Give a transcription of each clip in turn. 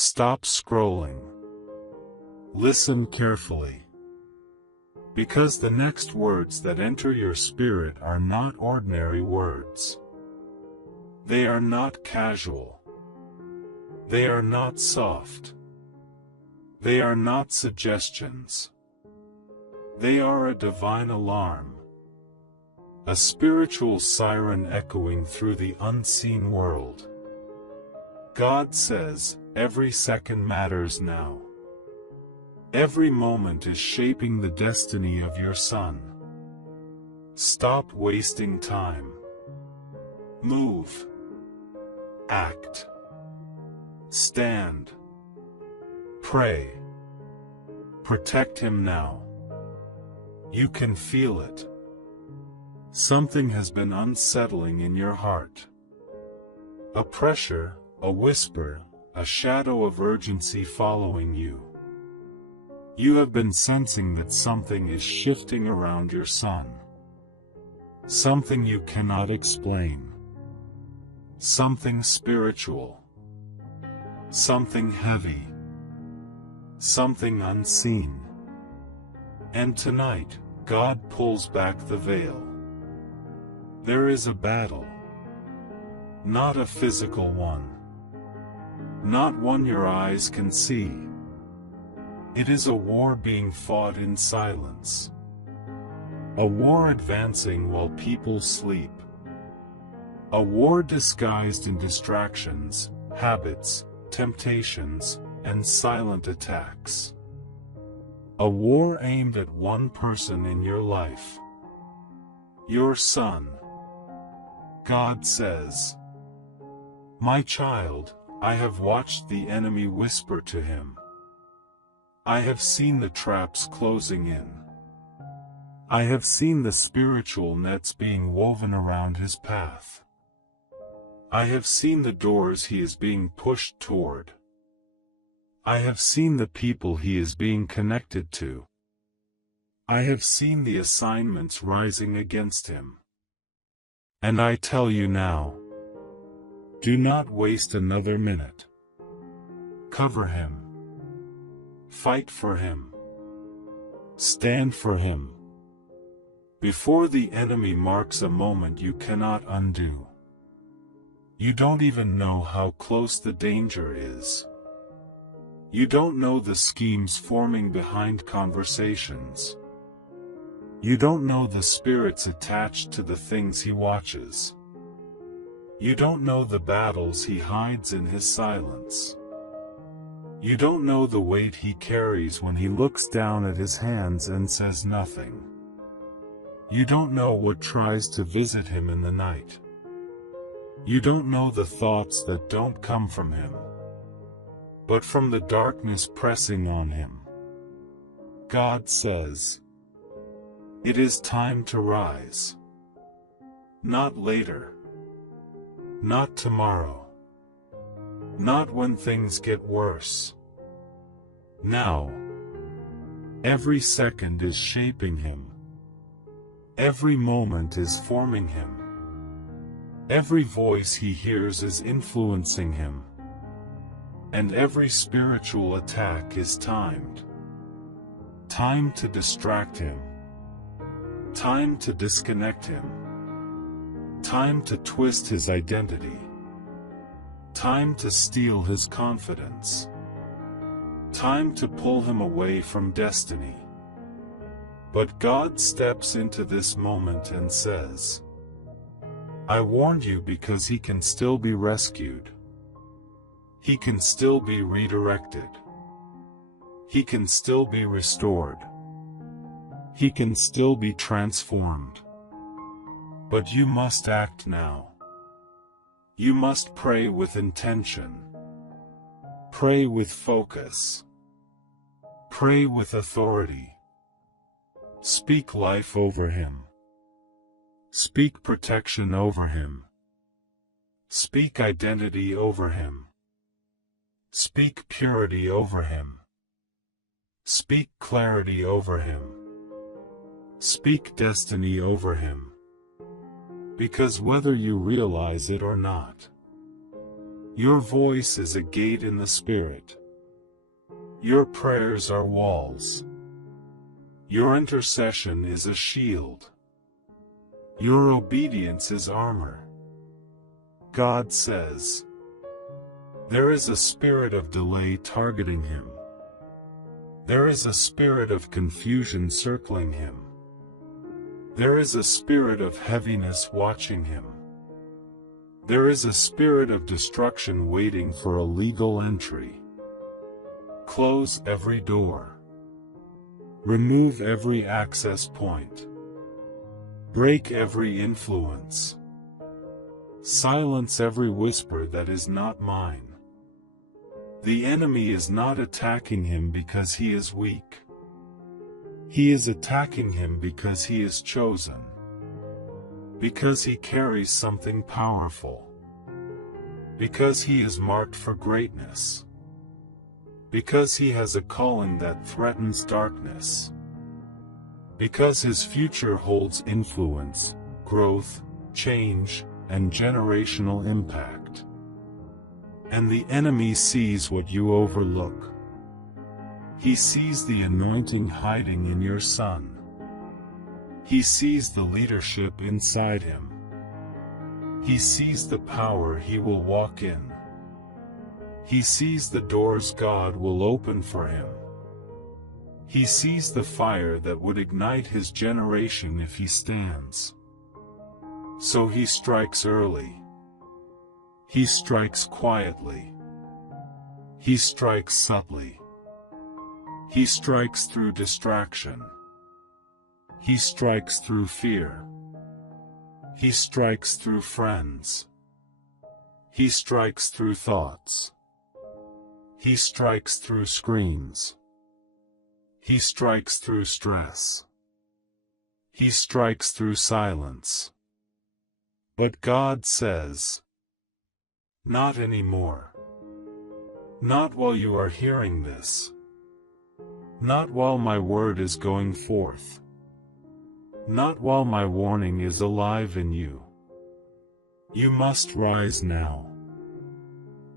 Stop scrolling. Listen carefully. Because the next words that enter your spirit are not ordinary words. They are not casual. They are not soft. They are not suggestions. They are a divine alarm. A spiritual siren echoing through the unseen world. God says, every second matters now. Every moment is shaping the destiny of your son. Stop wasting time. Move. Act. Stand. Pray. Protect him now. You can feel it. Something has been unsettling in your heart. A pressure, a whisper, a shadow of urgency following you. You have been sensing that something is shifting around your son. Something you cannot explain. Something spiritual. Something heavy. Something unseen. And tonight, God pulls back the veil. There is a battle. Not a physical one. Not one your eyes can see. It is a war being fought in silence. A war advancing while people sleep. A war disguised in distractions, habits, temptations, and silent attacks. A war aimed at one person in your life. Your son. God says, "My child, I have watched the enemy whisper to him. I have seen the traps closing in. I have seen the spiritual nets being woven around his path. I have seen the doors he is being pushed toward. I have seen the people he is being connected to. I have seen the assignments rising against him. And I tell you now, do not waste another minute. Cover him. Fight for him. Stand for him. Before the enemy marks a moment you cannot undo. You don't even know how close the danger is. You don't know the schemes forming behind conversations. You don't know the spirits attached to the things he watches. You don't know the battles he hides in his silence. You don't know the weight he carries when he looks down at his hands and says nothing. You don't know what tries to visit him in the night. You don't know the thoughts that don't come from him, but from the darkness pressing on him. God says, it is time to rise. Not later. Not tomorrow. Not when things get worse. Now. Every second is shaping him. Every moment is forming him. Every voice he hears is influencing him. And every spiritual attack is timed. Time to distract him. Time to disconnect him. Time to twist his identity. Time to steal his confidence. Time to pull him away from destiny. But God steps into this moment and says, I warned you because he can still be rescued. He can still be redirected. He can still be restored. He can still be transformed. But you must act now. You must pray with intention. Pray with focus. Pray with authority. Speak life over him. Speak protection over him. Speak identity over him. Speak purity over him. Speak clarity over him. Speak destiny over him. Because whether you realize it or not, Your voice is a gate in the Spirit. Your prayers are walls. Your intercession is a shield. Your obedience is armor. God says, there is a spirit of delay targeting him. There is a spirit of confusion circling him. There is a spirit of heaviness watching him. There is a spirit of destruction waiting for a legal entry. Close every door. Remove every access point. Break every influence. Silence every whisper that is not mine. The enemy is not attacking him because he is weak. He is attacking him because he is chosen. Because he carries something powerful. Because he is marked for greatness. Because he has a calling that threatens darkness. Because his future holds influence, growth, change, and generational impact. And the enemy sees what you overlook. He sees the anointing hiding in your son. He sees the leadership inside him. He sees the power he will walk in. He sees the doors God will open for him. He sees the fire that would ignite his generation if he stands. So he strikes early. He strikes quietly. He strikes subtly. He strikes through distraction. He strikes through fear. He strikes through friends. He strikes through thoughts. He strikes through screams. He strikes through stress. He strikes through silence. But God says, not anymore. Not while you are hearing this. Not while my word is going forth. Not while my warning is alive in you. You must rise now.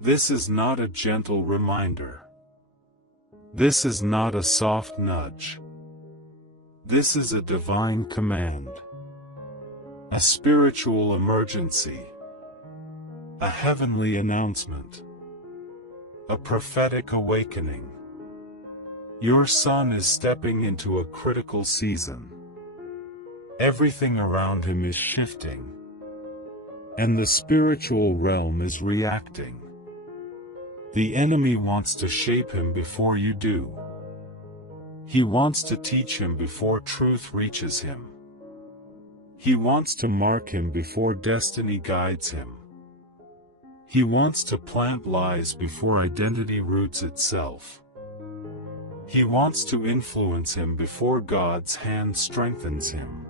This is not a gentle reminder. This is not a soft nudge. This is a divine command. A spiritual emergency. A heavenly announcement. A prophetic awakening. Your son is stepping into a critical season. Everything around him is shifting. And the spiritual realm is reacting. The enemy wants to shape him before you do. He wants to teach him before truth reaches him. He wants to mark him before destiny guides him. He wants to plant lies before identity roots itself. He wants to influence him before God's hand strengthens him.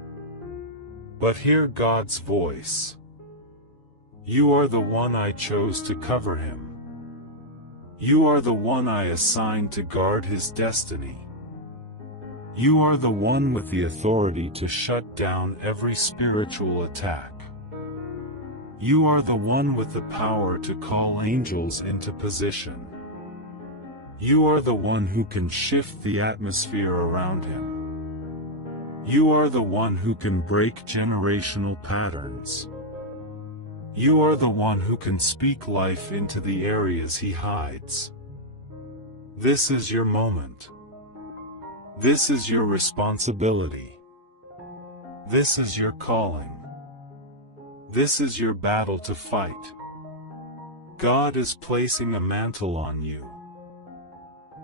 But hear God's voice. You are the one I chose to cover him. You are the one I assigned to guard his destiny. You are the one with the authority to shut down every spiritual attack. You are the one with the power to call angels into position. You are the one who can shift the atmosphere around him. You are the one who can break generational patterns. You are the one who can speak life into the areas he hides. This is your moment. This is your responsibility. This is your calling. This is your battle to fight. God is placing a mantle on you.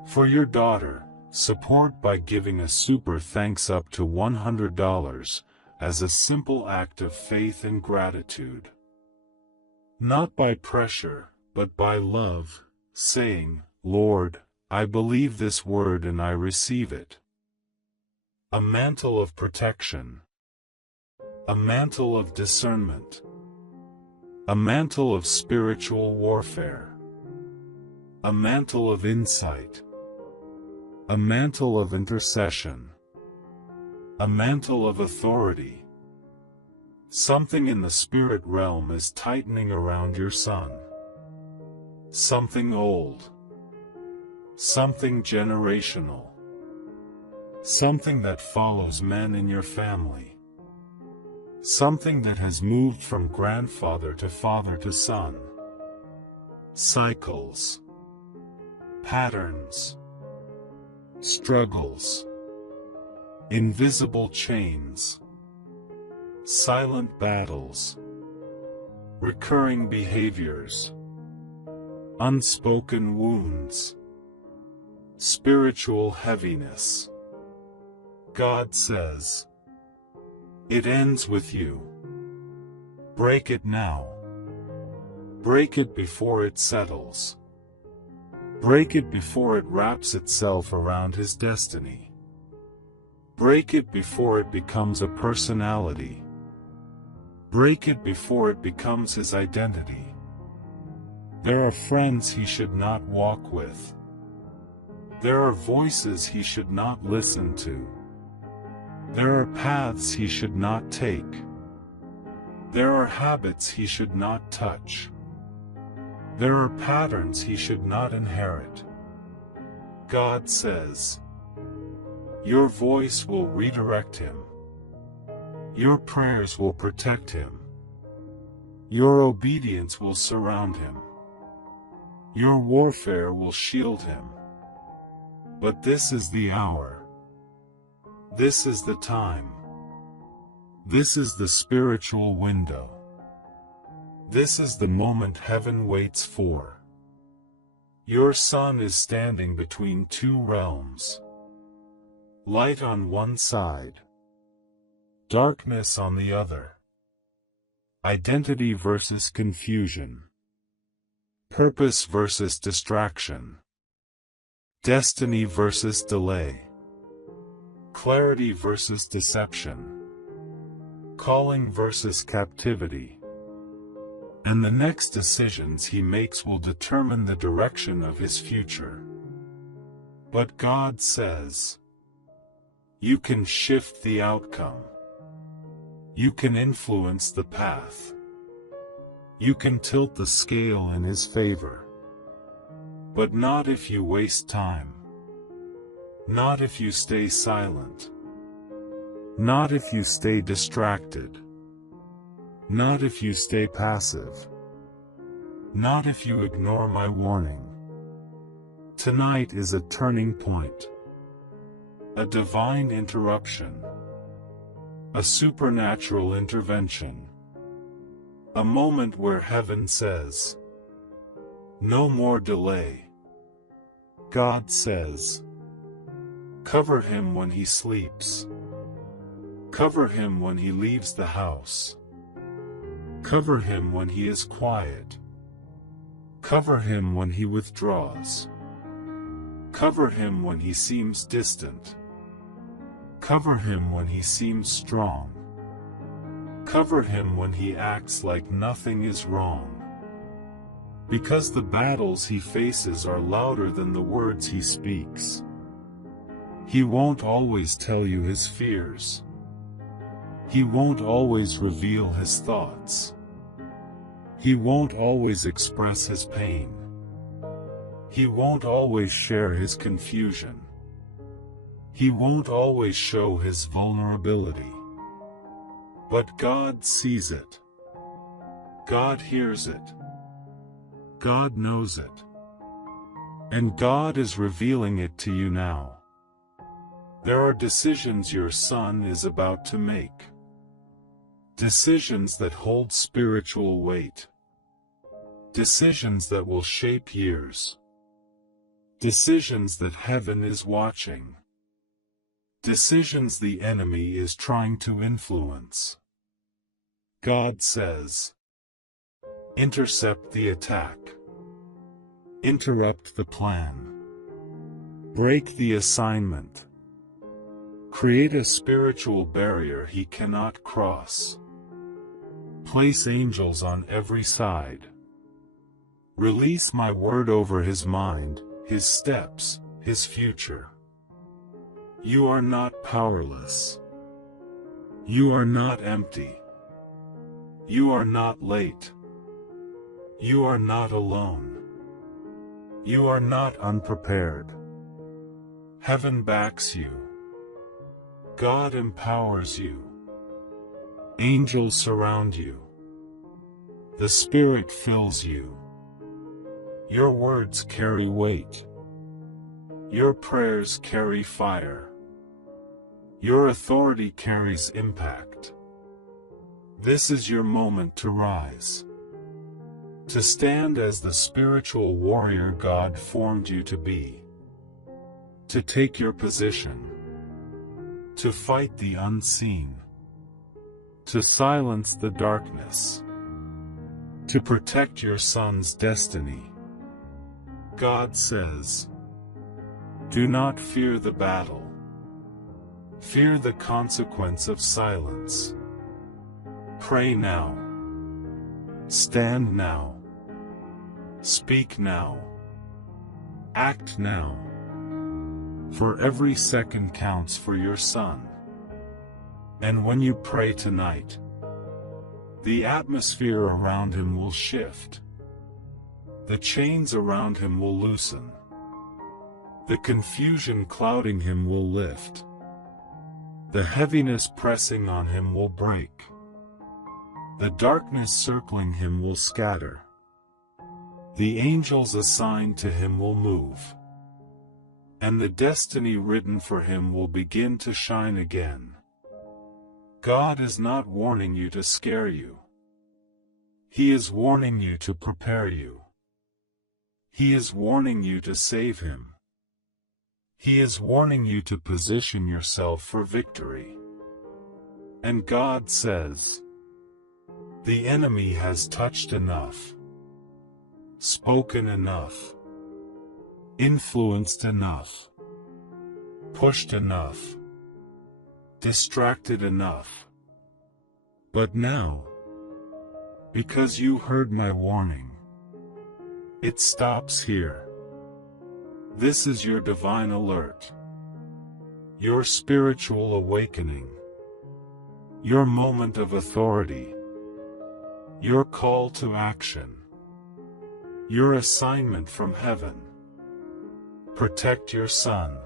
For your daughter, support by giving a super thanks up to $100 as a simple act of faith and gratitude. Not by pressure, but by love, saying, Lord, I believe this word and I receive it. A mantle of protection. A mantle of discernment. A mantle of spiritual warfare. A mantle of insight. A mantle of intercession. A mantle of authority. Something in the spirit realm is tightening around your son. something old, something generational, something that follows men in your family, something that has moved from grandfather to father to son. Cycles, patterns, struggles, invisible chains, silent battles, recurring behaviors, unspoken wounds, spiritual heaviness. God says, it ends with you. Break it now. Break it before it settles. Break it before it wraps itself around his destiny. Break it before it becomes a personality. Break it before it becomes his identity. There are friends he should not walk with. There are voices he should not listen to. There are paths he should not take. There are habits he should not touch. There are patterns he should not inherit. God says, your voice will redirect him. Your prayers will protect him. Your obedience will surround him. Your warfare will shield him. But this is the hour. This is the time. This is the spiritual window. This is the moment heaven waits for. Your son is standing between two realms. Light on one side, darkness on the other. Identity versus confusion. Purpose versus distraction. Destiny versus delay. Clarity versus deception. Calling versus captivity. And the next decisions he makes will determine the direction of his future. But God says, you can shift the outcome. You can influence the path. You can tilt the scale in his favor. But not if you waste time. Not if you stay silent. Not if you stay distracted. Not if you stay passive. Not if you ignore my warning. Tonight is a turning point. A divine interruption. A supernatural intervention. A moment where heaven says, no more delay. God says, cover him when he sleeps. Cover him when he leaves the house. Cover him when he is quiet. Cover him when he withdraws. Cover him when he seems distant. Cover him when he seems strong. Cover him when he acts like nothing is wrong. Because the battles he faces are louder than the words he speaks. He won't always tell you his fears. He won't always reveal his thoughts. He won't always express his pain. He won't always share his confusion. He won't always show his vulnerability. But God sees it. God hears it. God knows it. And God is revealing it to you now. There are decisions your son is about to make. Decisions that hold spiritual weight. Decisions that will shape years. Decisions that heaven is watching. Decisions the enemy is trying to influence. God says, intercept the attack. Interrupt the plan. Break the assignment. Create a spiritual barrier he cannot cross. Place angels on every side. Release my word over his mind, his steps, his future. You are not powerless. You are not empty. You are not late. You are not alone. You are not unprepared. Heaven backs you. God empowers you. Angels surround you. The Spirit fills you. Your words carry weight. Your prayers carry fire. Your authority carries impact. This is your moment to rise. To stand as the spiritual warrior God formed you to be. To take your position. To fight the unseen. To silence the darkness. To protect your son's destiny. God says, do not fear the battle. Fear the consequence of silence. Pray now. Stand now. Speak now. Act now. For every second counts for your son. And when you pray tonight, the atmosphere around him will shift. The chains around him will loosen. The confusion clouding him will lift. The heaviness pressing on him will break. The darkness circling him will scatter. The angels assigned to him will move. And the destiny written for him will begin to shine again. God is not warning you to scare you. He is warning you to prepare you. He is warning you to save him. He is warning you to position yourself for victory. And God says, the enemy has touched enough, spoken enough, influenced enough, pushed enough, distracted enough. But now, because you heard my warning, it stops here. This is your divine alert, your spiritual awakening, your moment of authority, your call to action, your assignment from heaven. Protect your son.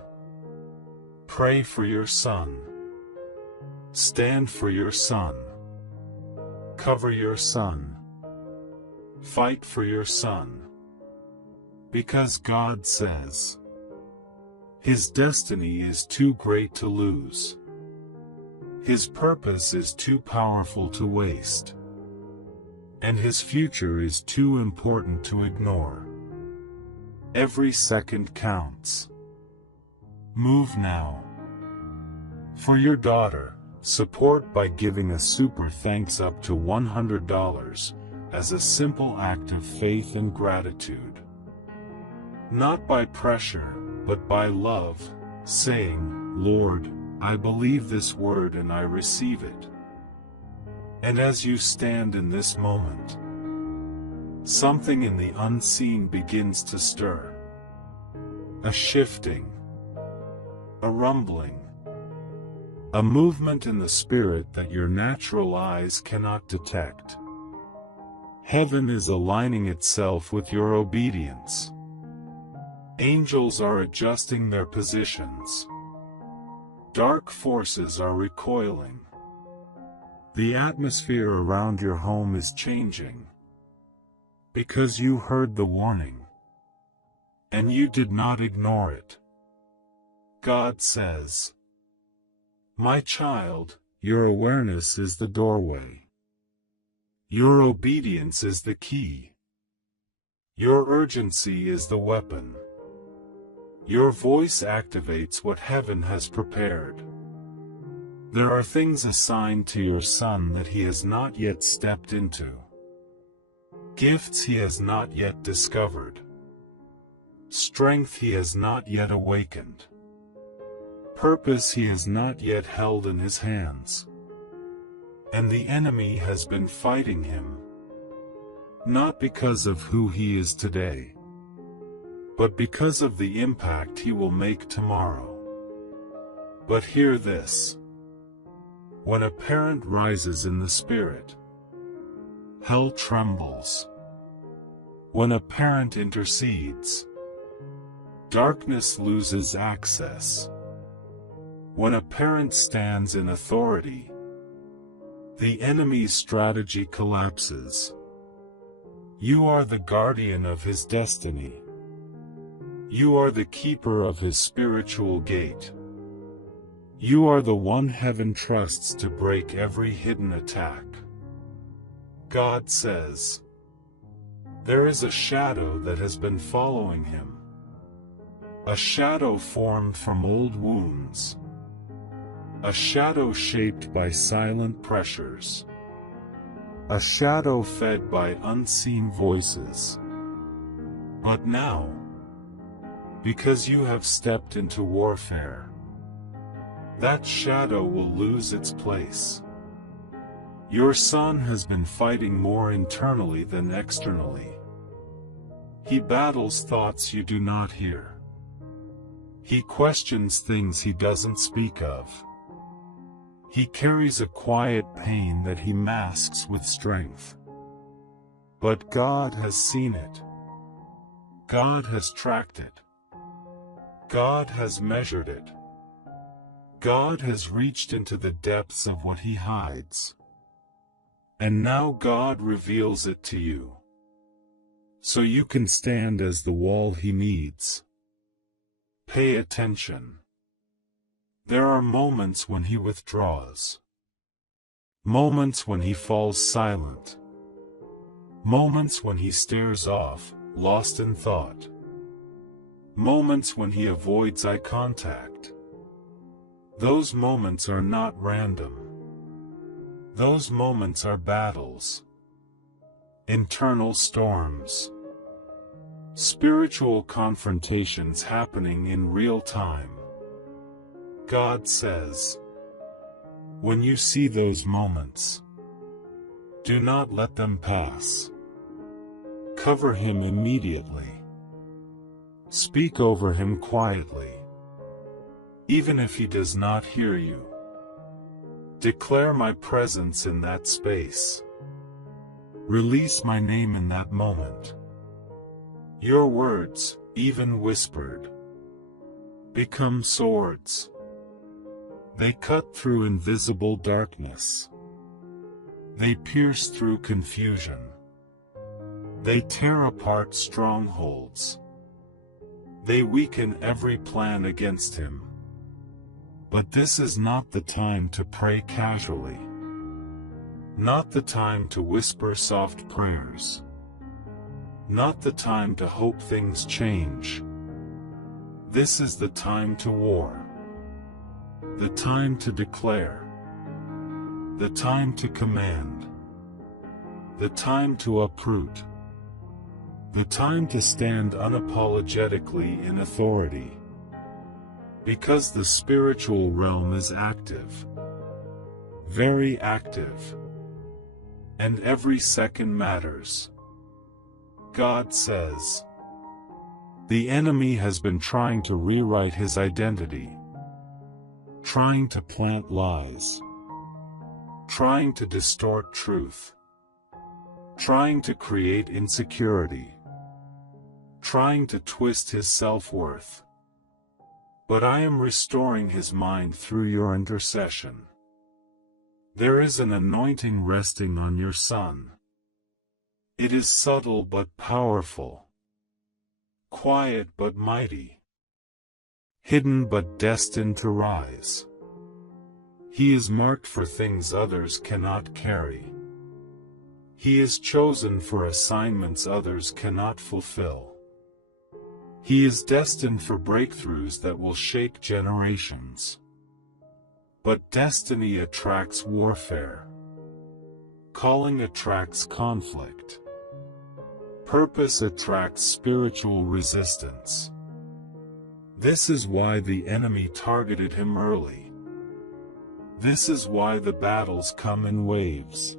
Pray for your son. Stand for your son. Cover your son. Fight for your son. Because God says, his destiny is too great to lose. His purpose is too powerful to waste. And his future is too important to ignore. Every second counts. Move now. For your daughter, support by giving a super thanks up to $100 as a simple act of faith and gratitude. Not by pressure, but by love, saying, Lord, I believe this word and I receive it. And as you stand in this moment, something in the unseen begins to stir. A shifting, a rumbling, a movement in the spirit that your natural eyes cannot detect. Heaven is aligning itself with your obedience. Angels are adjusting their positions. Dark forces are recoiling. The atmosphere around your home is changing. Because you heard the warning. And you did not ignore it. God says, my child, your awareness is the doorway. Your obedience is the key. Your urgency is the weapon. Your voice activates what heaven has prepared. There are things assigned to your son that he has not yet stepped into. Gifts he has not yet discovered. Strength he has not yet awakened. Purpose he has not yet held in his hands. And the enemy has been fighting him. Not because of who he is today, but because of the impact he will make tomorrow. But hear this. When a parent rises in the spirit, hell trembles. When a parent intercedes, darkness loses access. When a parent stands in authority, the enemy's strategy collapses. You are the guardian of his destiny. You are the keeper of his spiritual gate. You are the one heaven trusts to break every hidden attack. God says, there is a shadow that has been following him. A shadow formed from old wounds. A shadow shaped by silent pressures. A shadow fed by unseen voices. But now, because you have stepped into warfare, that shadow will lose its place. Your son has been fighting more internally than externally. He battles thoughts you do not hear. He questions things he doesn't speak of. He carries a quiet pain that he masks with strength. But God has seen it. God has tracked it. God has measured it. God has reached into the depths of what he hides. And now God reveals it to you. So you can stand as the wall he needs. Pay attention. There are moments when he withdraws. Moments when he falls silent. Moments when he stares off, lost in thought. Moments when he avoids eye contact. Those moments are not random. Those moments are battles. Internal storms. Spiritual confrontations happening in real time. God says, when you see those moments, do not let them pass. Cover him immediately. Speak over him quietly. Even if he does not hear you. Declare my presence in that space. Release my name in that moment. Your words, even whispered, become swords. They cut through invisible darkness. They pierce through confusion. They tear apart strongholds. They weaken every plan against him. But this is not the time to pray casually. Not the time to whisper soft prayers. Not the time to hope things change. This is the time to war. The time to declare. The time to command. The time to uproot. The time to stand unapologetically in authority. Because the spiritual realm is active. Very active. And every second matters. God says, the enemy has been trying to rewrite his identity. Trying to plant lies. Trying to distort truth. Trying to create insecurity. Trying to twist his self-worth. But I am restoring his mind through your intercession. There is an anointing resting on your son. It is subtle but powerful. Quiet but mighty. Hidden but destined to rise. He is marked for things others cannot carry. He is chosen for assignments others cannot fulfill. He is destined for breakthroughs that will shake generations. But destiny attracts warfare. Calling attracts conflict. Purpose attracts spiritual resistance. This is why the enemy targeted him early. This is why the battles come in waves.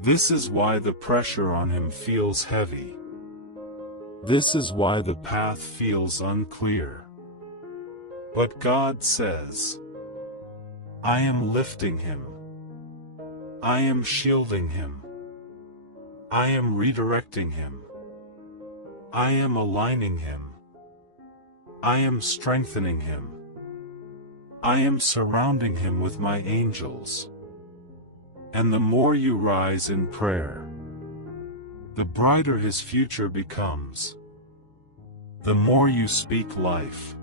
This is why the pressure on him feels heavy. This is why the path feels unclear. But God says, I am lifting him. I am shielding him. I am redirecting him. I am aligning him. I am strengthening him. I am surrounding him with my angels. And the more you rise in prayer, the brighter his future becomes. The more you speak life,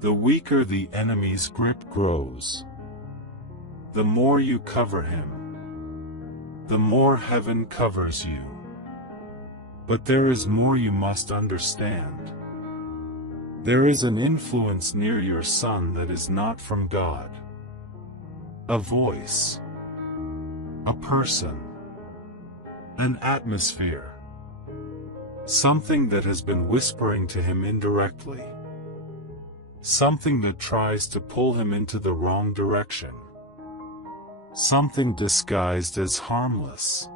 the weaker the enemy's grip grows. The more you cover him, the more heaven covers you. But there is more you must understand. There is an influence near your son that is not from God. A voice, a person, an atmosphere, something that has been whispering to him indirectly, something that tries to pull him into the wrong direction, something disguised as harmless,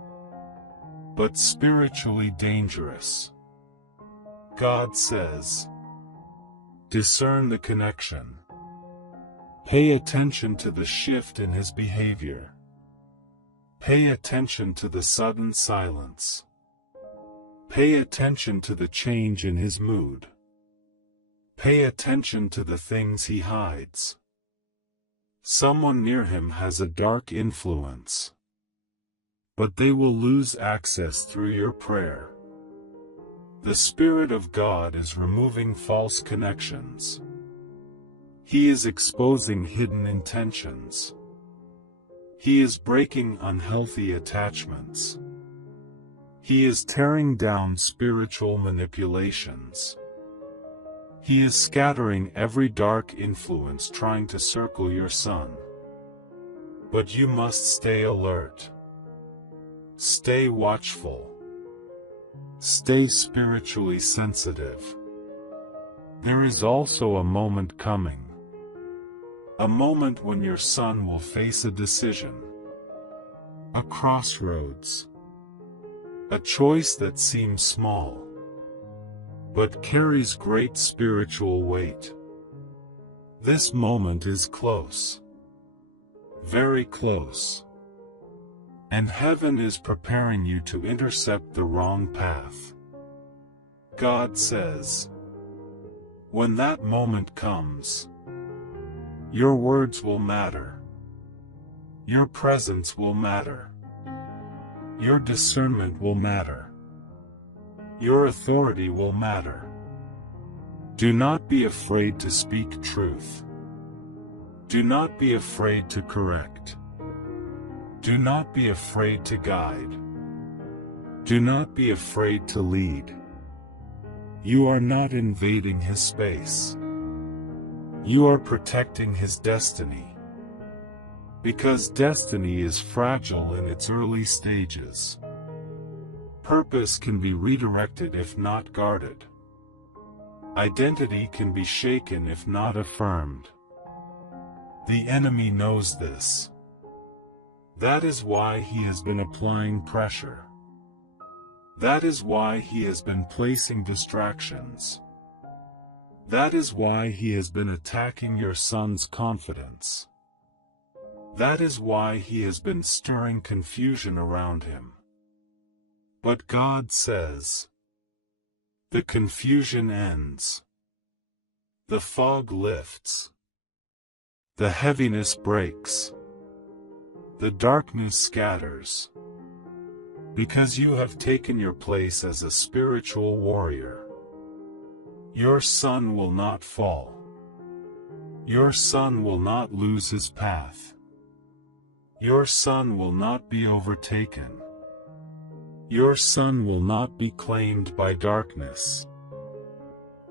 but spiritually dangerous. God says, discern the connection. Pay attention to the shift in his behavior. Pay attention to the sudden silence. Pay attention to the change in his mood. Pay attention to the things he hides. Someone near him has a dark influence, but they will lose access through your prayer. The Spirit of God is removing false connections. He is exposing hidden intentions. He is breaking unhealthy attachments. He is tearing down spiritual manipulations. He is scattering every dark influence trying to circle your son. But you must stay alert. Stay watchful. Stay spiritually sensitive. There is also a moment coming. A moment when your son will face a decision. A crossroads. A choice that seems small, but carries great spiritual weight. This moment is close. Very close. And heaven is preparing you to intercept the wrong path. God says, when that moment comes, your words will matter. Your presence will matter. Your discernment will matter. Your authority will matter. Do not be afraid to speak truth. Do not be afraid to correct. Do not be afraid to guide. Do not be afraid to lead. You are not invading his space. You are protecting his destiny. Because destiny is fragile in its early stages. Purpose can be redirected if not guarded. Identity can be shaken if not affirmed. The enemy knows this. That is why he has been applying pressure. That is why he has been placing distractions. That is why he has been attacking your son's confidence. That is why he has been stirring confusion around him. But God says, the confusion ends. The fog lifts. The heaviness breaks. The darkness scatters. Because you have taken your place as a spiritual warrior. Your son will not fall. Your son will not lose his path. Your son will not be overtaken. Your son will not be claimed by darkness.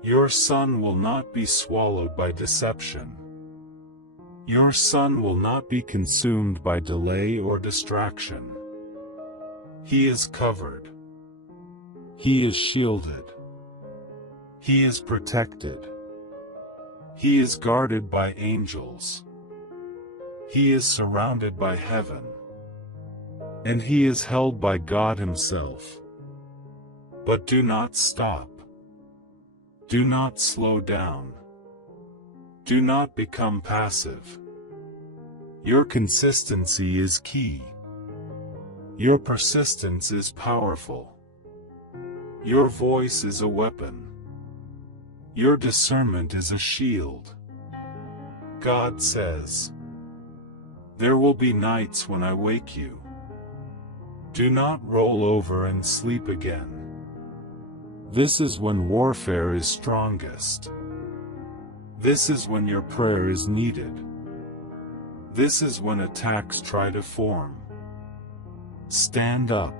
Your son will not be swallowed by deception. Your son will not be consumed by delay or distraction. He is covered. He is shielded. He is protected. He is guarded by angels. He is surrounded by heaven. And he is held by God himself. But do not stop. Do not slow down. Do not become passive. Your consistency is key. Your persistence is powerful. Your voice is a weapon. Your discernment is a shield. God says, there will be nights when I wake you. Do not roll over and sleep again. This is when warfare is strongest. This is when your prayer is needed. This is when attacks try to form. Stand up.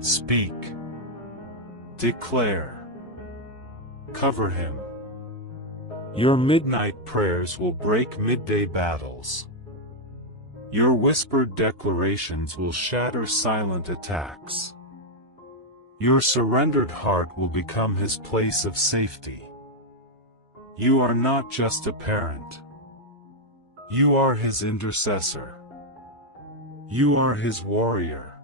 Speak. Declare. Cover him. Your midnight prayers will break midday battles. Your whispered declarations will shatter silent attacks. Your surrendered heart will become his place of safety. You are not just a parent. You are his intercessor. You are his warrior.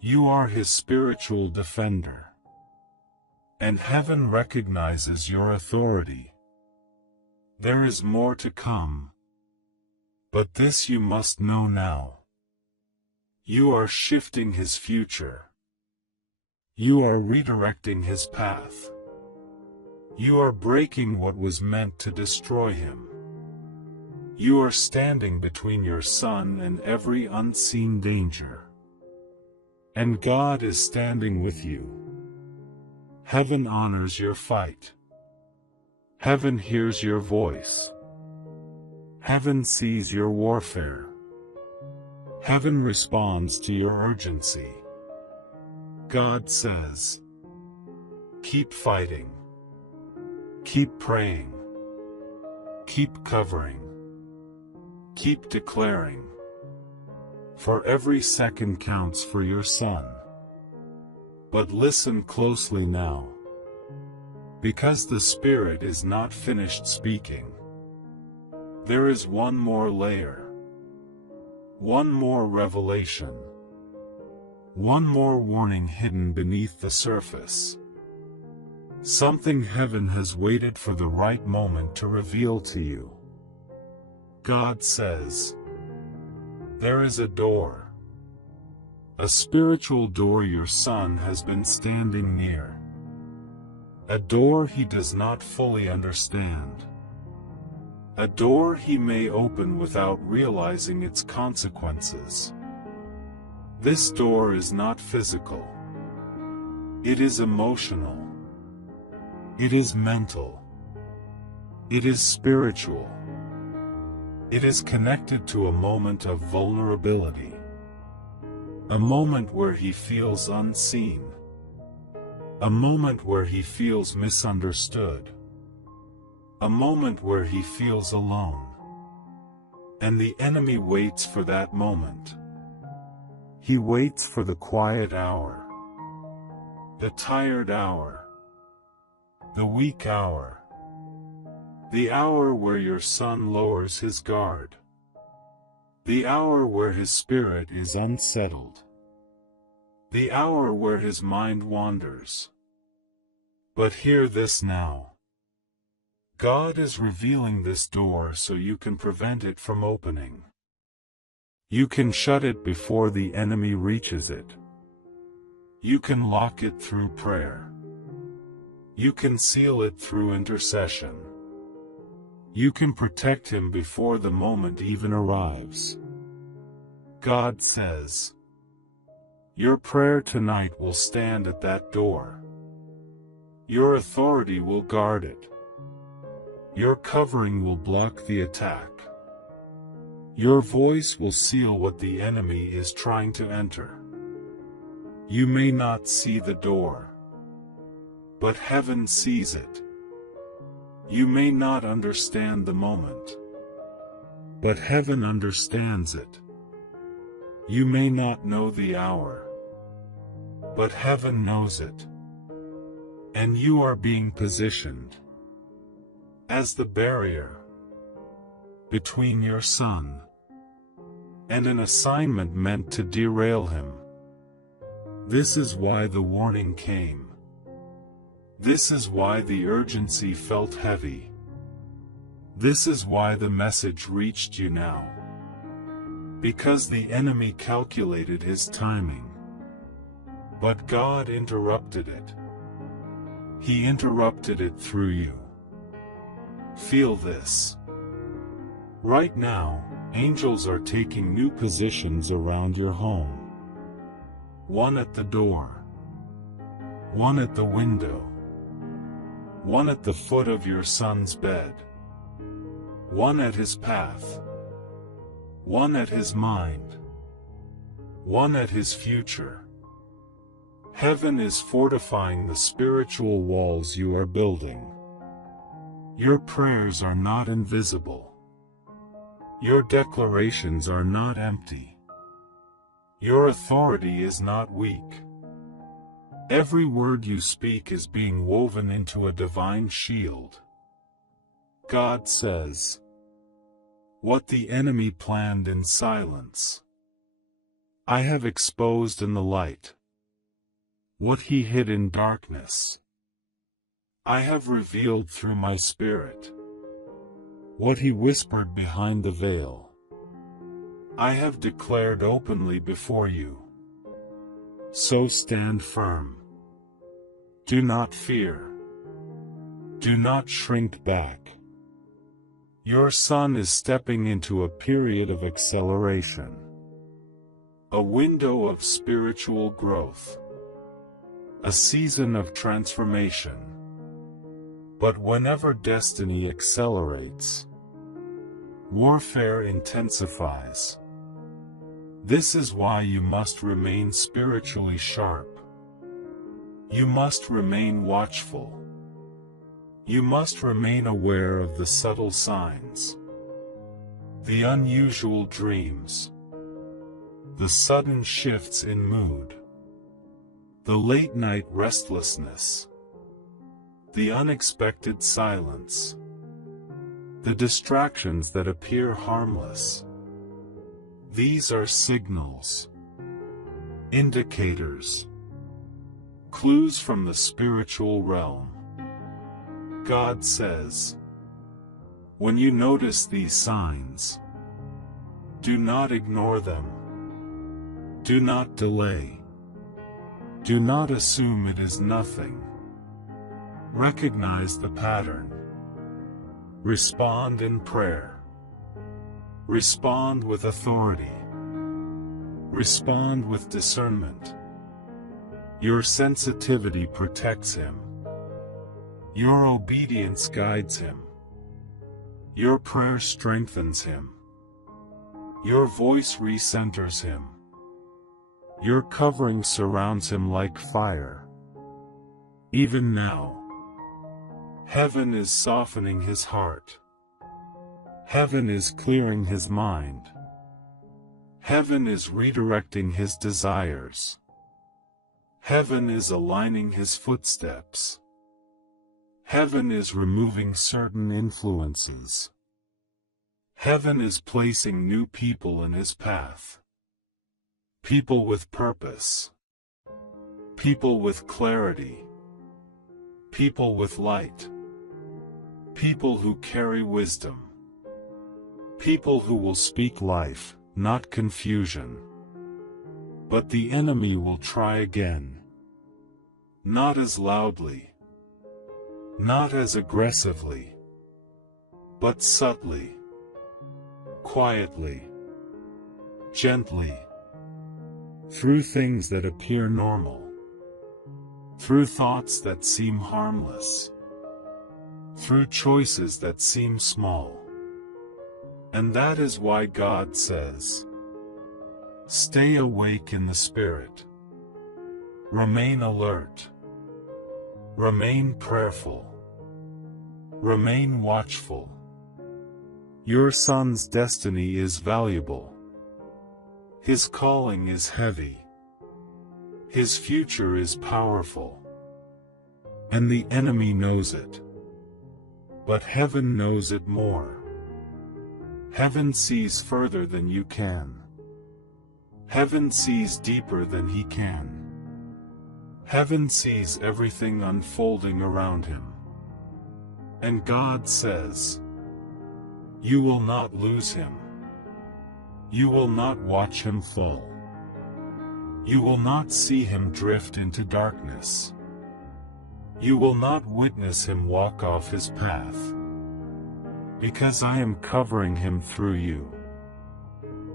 You are his spiritual defender. And heaven recognizes your authority. There is more to come. But this you must know now. You are shifting his future. You are redirecting his path. You are breaking what was meant to destroy him. You are standing between your son and every unseen danger. And God is standing with you. Heaven honors your fight. Heaven hears your voice. Heaven sees your warfare. Heaven responds to your urgency. God says, keep fighting. Keep praying. Keep covering. Keep declaring. For every second counts for your son. But listen closely now. Because the Spirit is not finished speaking. There is one more layer. One more revelation. One more warning hidden beneath the surface. Something heaven has waited for the right moment to reveal to you. God says, there is a door. A spiritual door your son has been standing near. A door he does not fully understand. A door he may open without realizing its consequences. This door is not physical. It is emotional. It is mental. It is spiritual. It is connected to a moment of vulnerability. A moment where he feels unseen. A moment where he feels misunderstood. A moment where he feels alone. And the enemy waits for that moment. He waits for the quiet hour. The tired hour. The weak hour. The hour where your son lowers his guard. The hour where his spirit is unsettled. The hour where his mind wanders. But hear this now. God is revealing this door so you can prevent it from opening. You can shut it before the enemy reaches it. You can lock it through prayer. You can seal it through intercession. You can protect him before the moment even arrives. God says, your prayer tonight will stand at that door. Your authority will guard it. Your covering will block the attack. Your voice will seal what the enemy is trying to enter. You may not see the door, but heaven sees it. You may not understand the moment, but heaven understands it. You may not know the hour, but heaven knows it. And you are being positioned as the barrier between your son and an assignment meant to derail him. This is why the warning came. This is why the urgency felt heavy. This is why the message reached you now. Because the enemy calculated his timing. But God interrupted it. He interrupted it through you. Feel this. Right now, angels are taking new positions around your home. One at the door. One at the window. One at the foot of your son's bed. One at his path. One at his mind. One at his future. Heaven is fortifying the spiritual walls you are building. Your prayers are not invisible. Your declarations are not empty. Your authority is not weak. Every word you speak is being woven into a divine shield. God says, "What the enemy planned in silence, I have exposed in the light. What he hid in darkness, I have revealed through my Spirit. What he whispered behind the veil, I have declared openly before you. So stand firm. Do not fear. Do not shrink back. Your son is stepping into a period of acceleration. A window of spiritual growth. A season of transformation. But whenever destiny accelerates, warfare intensifies. This is why you must remain spiritually sharp. You must remain watchful. You must remain aware of the subtle signs, the unusual dreams, the sudden shifts in mood, the late-night restlessness, the unexpected silence, the distractions that appear harmless. These are signals, indicators, clues from the spiritual realm. God says, when you notice these signs, do not ignore them. Do not delay. Do not assume it is nothing. Recognize the pattern. Respond in prayer. Respond with authority. Respond with discernment. Your sensitivity protects him. Your obedience guides him. Your prayer strengthens him. Your voice recenters him. Your covering surrounds him like fire. Even now, heaven is softening his heart. Heaven is clearing his mind. Heaven is redirecting his desires. Heaven is aligning his footsteps. Heaven is removing certain influences. Heaven is placing new people in his path. People with purpose. People with clarity. People with light. People who carry wisdom. People who will speak life, not confusion. But the enemy will try again. Not as loudly. Not as aggressively. But subtly. Quietly. Gently. Through things that appear normal. Through thoughts that seem harmless. Through choices that seem small. And that is why God says, stay awake in the Spirit. Remain alert. Remain prayerful. Remain watchful. Your son's destiny is valuable. His calling is heavy. His future is powerful. And the enemy knows it. But heaven knows it more. Heaven sees further than you can. Heaven sees deeper than he can. Heaven sees everything unfolding around him. And God says, you will not lose him. You will not watch him fall. You will not see him drift into darkness. You will not witness him walk off his path, because I am covering him through you.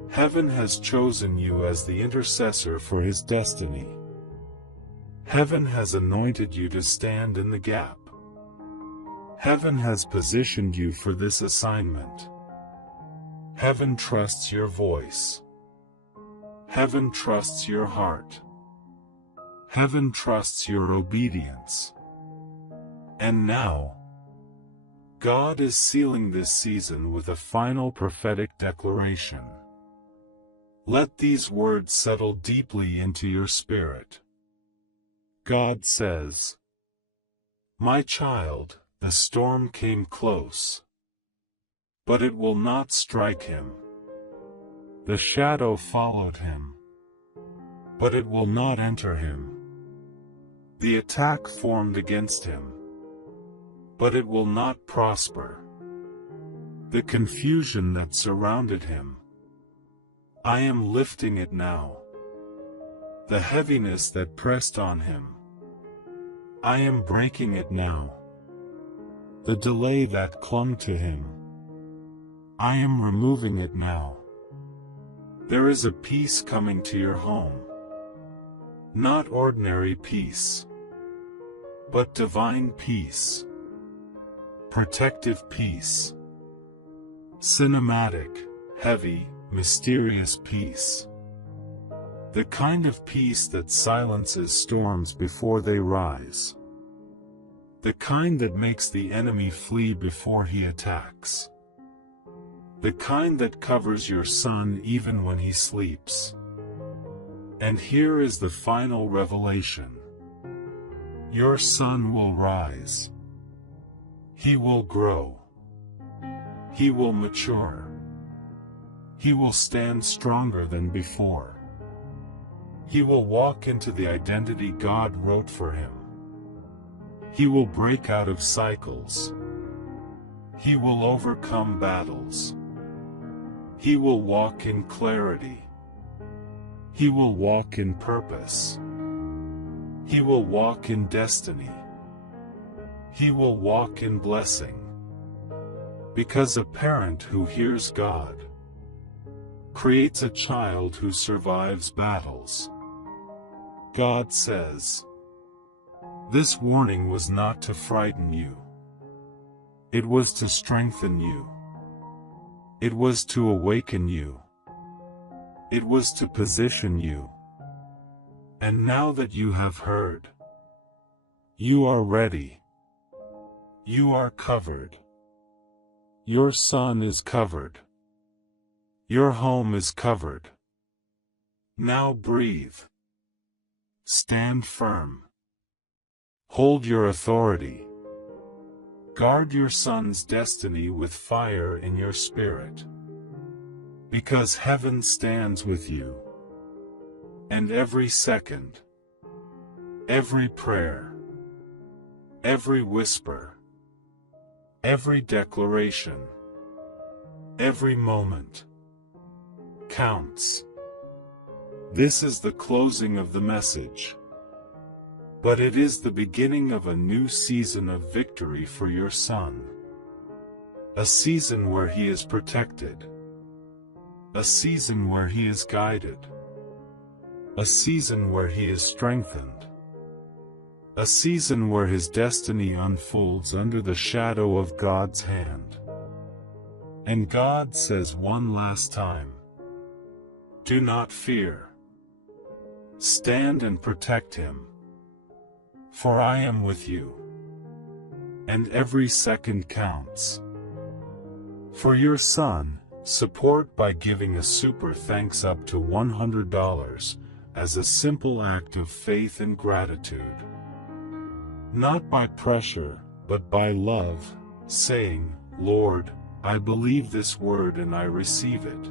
Heaven has chosen you as the intercessor for his destiny. Heaven has anointed you to stand in the gap. Heaven has positioned you for this assignment. Heaven trusts your voice. Heaven trusts your heart. Heaven trusts your obedience. And now, God is sealing this season with a final prophetic declaration. Let these words settle deeply into your spirit. God says, "My child, the storm came close, but it will not strike him. The shadow followed him, but it will not enter him. The attack formed against him, but it will not prosper. The confusion that surrounded him, I am lifting it now. The heaviness that pressed on him, I am breaking it now. The delay that clung to him, I am removing it now. There is a peace coming to your home. Not ordinary peace, but divine peace. Protective peace. Cinematic, heavy, mysterious peace. The kind of peace that silences storms before they rise. The kind that makes the enemy flee before he attacks. The kind that covers your son even when he sleeps. And here is the final revelation. Your son will rise. He will grow. He will mature. He will stand stronger than before. He will walk into the identity God wrote for him. He will break out of cycles. He will overcome battles. He will walk in clarity. He will walk in purpose. He will walk in destiny. He will walk in blessing. Because a parent who hears God creates a child who survives battles. God says, "This warning was not to frighten you. It was to strengthen you. It was to awaken you. It was to position you. And now that you have heard, you are ready. You are covered. Your son is covered. Your home is covered. Now breathe. Stand firm. Hold your authority. Guard your son's destiny with fire in your spirit. Because heaven stands with you. And every second, every prayer, every whisper, every declaration, every moment counts. This is the closing of the message. But it is the beginning of a new season of victory for your son. A season where he is protected. A season where he is guided. A season where he is strengthened. A season where his destiny unfolds under the shadow of God's hand. And God says one last time, do not fear. Stand and protect him. For I am with you. And every second counts. For your son, support by giving a super thanks up to $100 as a simple act of faith and gratitude. Not by pressure, but by love, saying, Lord, I believe this word and I receive it.